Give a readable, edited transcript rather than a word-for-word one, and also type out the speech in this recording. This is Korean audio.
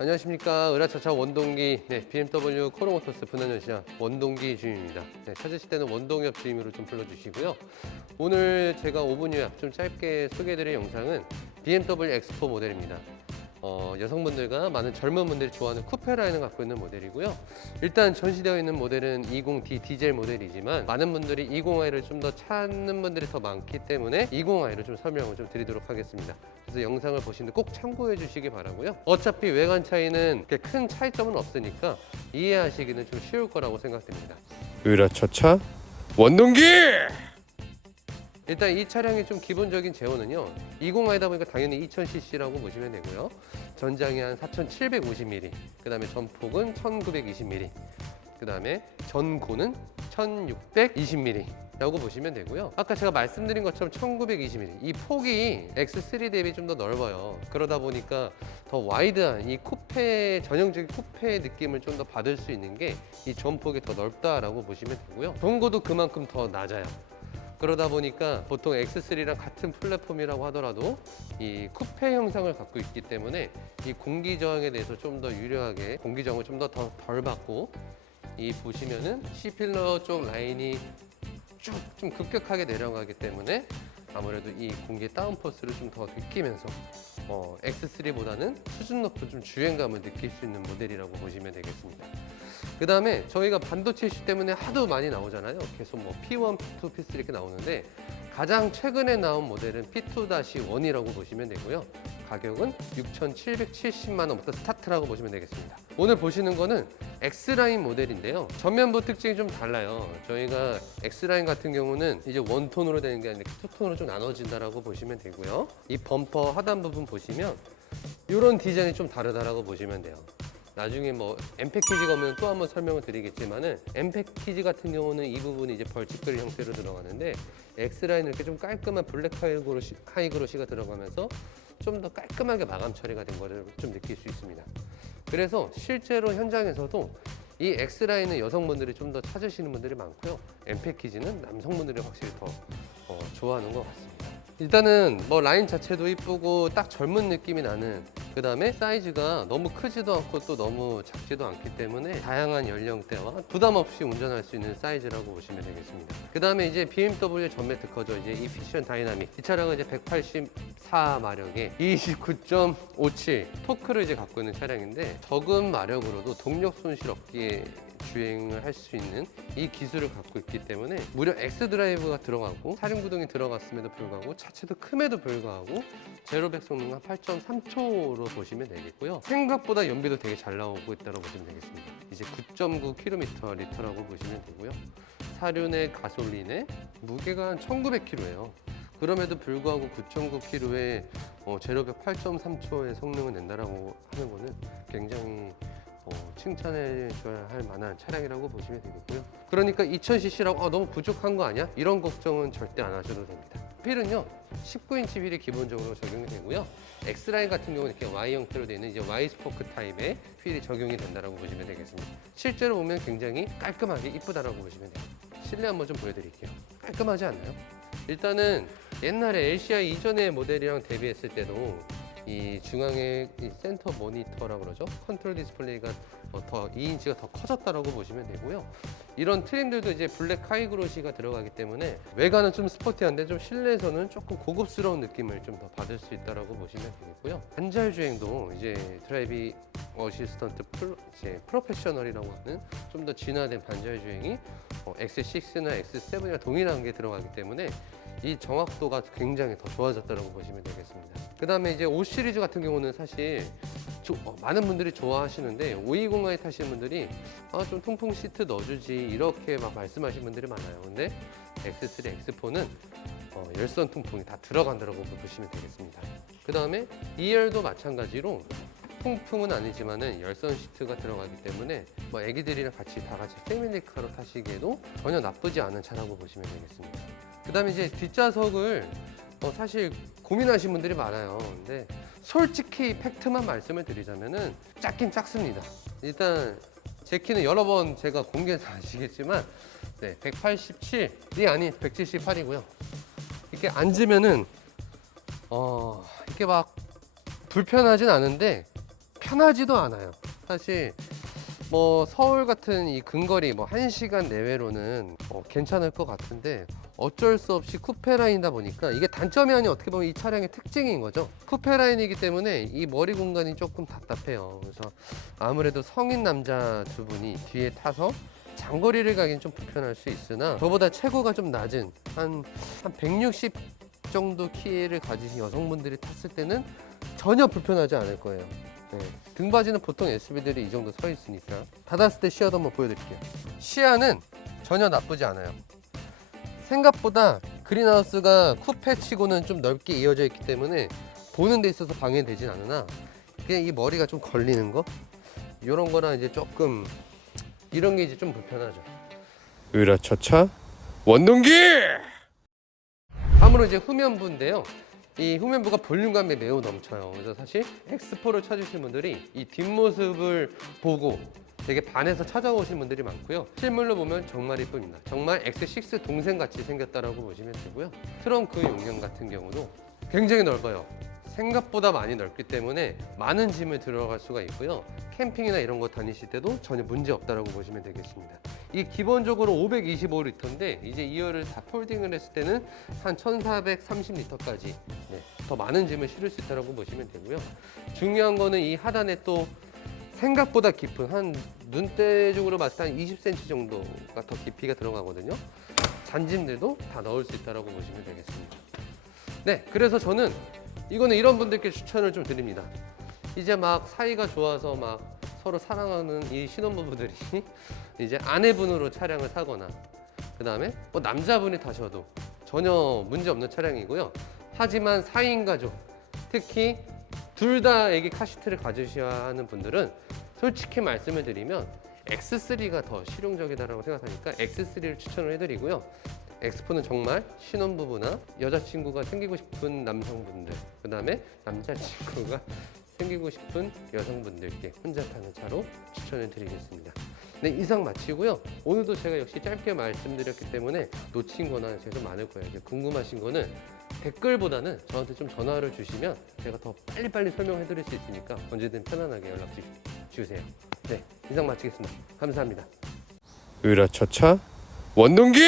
안녕하십니까. 으라차차 원동기 BMW 코르모토스 분할연시장 원동기 주임입니다. 찾으실 때는 원동엽 주임으로 좀 불러주시고요. 오늘 제가 5분 요약 좀 짧게 소개해드릴 영상은 BMW X4 모델입니다. 여성분들과 많은 젊은 분들이 좋아하는 쿠페 라인을 갖고 있는 모델이고요. 일단 전시되어 있는 모델은 20D 디젤 모델이지만 많은 분들이 20i를 좀 더 찾는 분들이 더 많기 때문에 20i를 좀 설명을 좀 드리도록 하겠습니다. 그래서 영상을 보시는데 꼭 참고해 주시기 바라고요. 어차피 외관 차이는 그렇게 큰 차이점은 없으니까 이해하시기는 좀 쉬울 거라고 생각됩니다. 으라차차 원동기! 일단 이 차량의 좀 기본적인 제어는요, 20i다 보니까 당연히 2000cc라고 보시면 되고요. 전장이 한 4750mm, 그 다음에 전폭은 1920mm, 그 다음에 전고는 1620mm 라고 보시면 되고요. 아까 제가 말씀드린 것처럼 1920mm, 이 폭이 X3 대비 좀 더 넓어요. 그러다 보니까 더 와이드한 이 쿠페, 전형적인 쿠페의 느낌을 좀 더 받을 수 있는 게 이 전폭이 더 넓다라고 보시면 되고요. 전고도 그만큼 더 낮아요. 그러다 보니까 보통 X3랑 같은 플랫폼이라고 하더라도 이 쿠페 형상을 갖고 있기 때문에 이 공기 저항에 대해서 좀 더 유리하게 공기 저항을 좀 더 덜 받고, 이 보시면은 C필러 쪽 라인이 쭉 좀 급격하게 내려가기 때문에 아무래도 이 공기 다운포스를 좀 더 느끼면서 X3보다는 수준 높은 좀 주행감을 느낄 수 있는 모델이라고 보시면 되겠습니다. 그 다음에 저희가 반도체 이슈 때문에 하도 많이 나오잖아요. 계속 뭐 P1, P2, P3 이렇게 나오는데 가장 최근에 나온 모델은 P2-1이라고 보시면 되고요. 가격은 6,770만 원부터 스타트라고 보시면 되겠습니다. 오늘 보시는 거는 X라인 모델인데요. 전면부 특징이 좀 달라요. 저희가 X라인 같은 경우는 이제 원톤으로 되는 게 아니라 투톤으로 좀 나눠진다라고 보시면 되고요. 이 범퍼 하단 부분 보시면 이런 디자인이 좀 다르다라고 보시면 돼요. 나중에 뭐 M 패키지가 오면 또 한번 설명을 드리겠지만은 M 패키지 같은 경우는 이 부분이 이제 벌집그릴 형태로 들어가는데 X라인은 이렇게 좀 깔끔한 블랙 하이그로시가 들어가면서 좀 더 깔끔하게 마감 처리가 된 거를 좀 느낄 수 있습니다. 그래서 실제로 현장에서도 이 X라인은 여성분들이 좀 더 찾으시는 분들이 많고요. M 패키지는 남성분들이 확실히 더 좋아하는 것 같습니다. 일단은 뭐 라인 자체도 이쁘고 딱 젊은 느낌이 나는, 그 다음에 사이즈가 너무 크지도 않고 또 너무 작지도 않기 때문에 다양한 연령대와 부담 없이 운전할 수 있는 사이즈라고 보시면 되겠습니다. 그 다음에 이제 BMW 전매 특허죠. 이제 이피션 다이나믹. 이 차량은 이제 184마력에 29.57 토크를 이제 갖고 있는 차량인데, 적은 마력으로도 동력 손실 없게 주행을 할 수 있는 이 기술을 갖고 있기 때문에 무려 X 드라이브가 들어가고 사륜구동이 들어갔음에도 불구하고 차체도 큼에도 불구하고 제로100 성능 한 8.3초로 보시면 되겠고요. 생각보다 연비도 되게 잘 나오고 있다고 보시면 되겠습니다. 이제 9.9km 리터라고 보시면 되고요. 사륜의 가솔린의 무게가 한 1900kg예요. 그럼에도 불구하고 9.9km에 제로100 8.3초의 성능을 낸다라고 하는 거는 굉장히 칭찬해 줘야 할 만한 차량이라고 보시면 되겠고요. 그러니까 2000cc라고 너무 부족한 거 아니야? 이런 걱정은 절대 안 하셔도 됩니다. 휠은요 19인치 휠이 기본적으로 적용이 되고요. X라인 같은 경우는 이렇게 Y 형태로 되어 있는 이제 Y 스포크 타입의 휠이 적용이 된다라고 보시면 되겠습니다. 실제로 보면 굉장히 깔끔하게 이쁘다라고 보시면 돼요. 실내 한번 좀 보여드릴게요. 깔끔하지 않나요? 일단은 옛날에 LCI 이전의 모델이랑 대비했을 때도 이 중앙에 이 센터 모니터라고 그러죠. 컨트롤 디스플레이가 더 2인치가 더 커졌다라고 보시면 되고요. 이런 트림들도 이제 블랙 하이그로시가 들어가기 때문에 외관은 좀 스포티한데 좀 실내에서는 조금 고급스러운 느낌을 좀 더 받을 수 있다라고 보시면 되겠고요. 반절 주행도 이제 드라이빙 어시스턴트 프로페셔널이라고 하는 좀 더 진화된 반절 주행이 X6나 X7이랑 동일한 게 들어가기 때문에 이 정확도가 굉장히 더 좋아졌다고 보시면 되겠습니다. 그 다음에 이제 5 시리즈 같은 경우는 사실 많은 분들이 좋아하시는데 520i 타시는 분들이 좀 통풍 시트 넣어주지 이렇게 막 말씀하시는 분들이 많아요. 근데 X3, X4는 열선 통풍이 다 들어간다고 보시면 되겠습니다. 그 다음에 2열도 마찬가지로 통풍은 아니지만은 열선 시트가 들어가기 때문에 뭐 애기들이랑 다 같이 패밀리카로 타시기에도 전혀 나쁘지 않은 차라고 보시면 되겠습니다. 그 다음에 이제 뒷좌석을 사실 고민하시는 분들이 많아요. 근데 솔직히 팩트만 말씀을 드리자면은 작긴 작습니다. 일단 제 키는 여러 번 제가 공개해서 아시겠지만 187이 아닌 178이고요. 이렇게 앉으면은 이렇게 막 불편하진 않은데 편하지도 않아요. 사실 뭐 서울 같은 이 근거리 뭐 1시간 내외로는 괜찮을 것 같은데 어쩔 수 없이 쿠페라인이다 보니까 이게 단점이 아닌 어떻게 보면 이 차량의 특징인 거죠. 쿠페라인이기 때문에 이 머리 공간이 조금 답답해요. 그래서 아무래도 성인 남자 두 분이 뒤에 타서 장거리를 가긴 좀 불편할 수 있으나 저보다 체구가 좀 낮은 한 160 정도 키를 가지신 여성분들이 탔을 때는 전혀 불편하지 않을 거예요. 네. 등받이는 보통 SUV들이 이 정도 서 있으니까. 닫았을 때 시야도 한번 보여드릴게요. 시야는 전혀 나쁘지 않아요. 생각보다 그린하우스가 쿠페 치고는 좀 넓게 이어져 있기 때문에 보는 데 있어서 방해되진 않으나 그냥 이 머리가 좀 걸리는 거 이런 거랑 이제 조금 이런 게 이제 좀 불편하죠. 으라차차 원동기. 다음으로 이제 후면부인데요. 이 후면부가 볼륨감이 매우 넘쳐요. 그래서 사실 X4를 찾으시는 분들이 이 뒷모습을 보고 되게 반해서 찾아오시는 분들이 많고요. 실물로 보면 정말 이쁩니다. 정말 X6 동생같이 생겼다라고 보시면 되고요. 트렁크 용량 같은 경우도 굉장히 넓어요. 생각보다 많이 넓기 때문에 많은 짐을 들어갈 수가 있고요. 캠핑이나 이런 거 다니실 때도 전혀 문제 없다라고 보시면 되겠습니다. 이 기본적으로 525리터인데 이제 2열을 다 폴딩을 했을 때는 한 1430리터까지 더 많은 짐을 실을 수 있다고 보시면 되고요. 중요한 거는 이 하단에 또 생각보다 깊은 한 눈대중으로 봤을 때 한 20cm 정도가 더 깊이가 들어가거든요. 잔짐들도 다 넣을 수 있다고 보시면 되겠습니다. 네, 그래서 저는 이거는 이런 분들께 추천을 좀 드립니다. 이제 막 사이가 좋아서 막 서로 사랑하는 이 신혼부부들이 이제 아내분으로 차량을 사거나 그 다음에 뭐 남자분이 타셔도 전혀 문제 없는 차량이고요. 하지만 4인 가족, 특히 둘 다 애기 카시트를 가지셔야 하는 분들은 솔직히 말씀을 드리면 X3가 더 실용적이다라고 생각하니까 X3를 추천을 해드리고요. X4는 정말 신혼부부나 여자친구가 생기고 싶은 남성분들, 그 다음에 남자친구가 생기고 싶은 여성분들께 혼자 타는 차로 추천을 드리겠습니다. 네, 이상 마치고요. 오늘도 제가 역시 짧게 말씀드렸기 때문에 놓친 거나 제가 많을 거예요. 이제 궁금하신 거는 댓글보다는 저한테 좀 전화를 주시면 제가 더 빨리빨리 설명해 드릴 수 있으니까 언제든 편안하게 연락 주세요. 네, 이상 마치겠습니다. 감사합니다. 으라차차 원동기.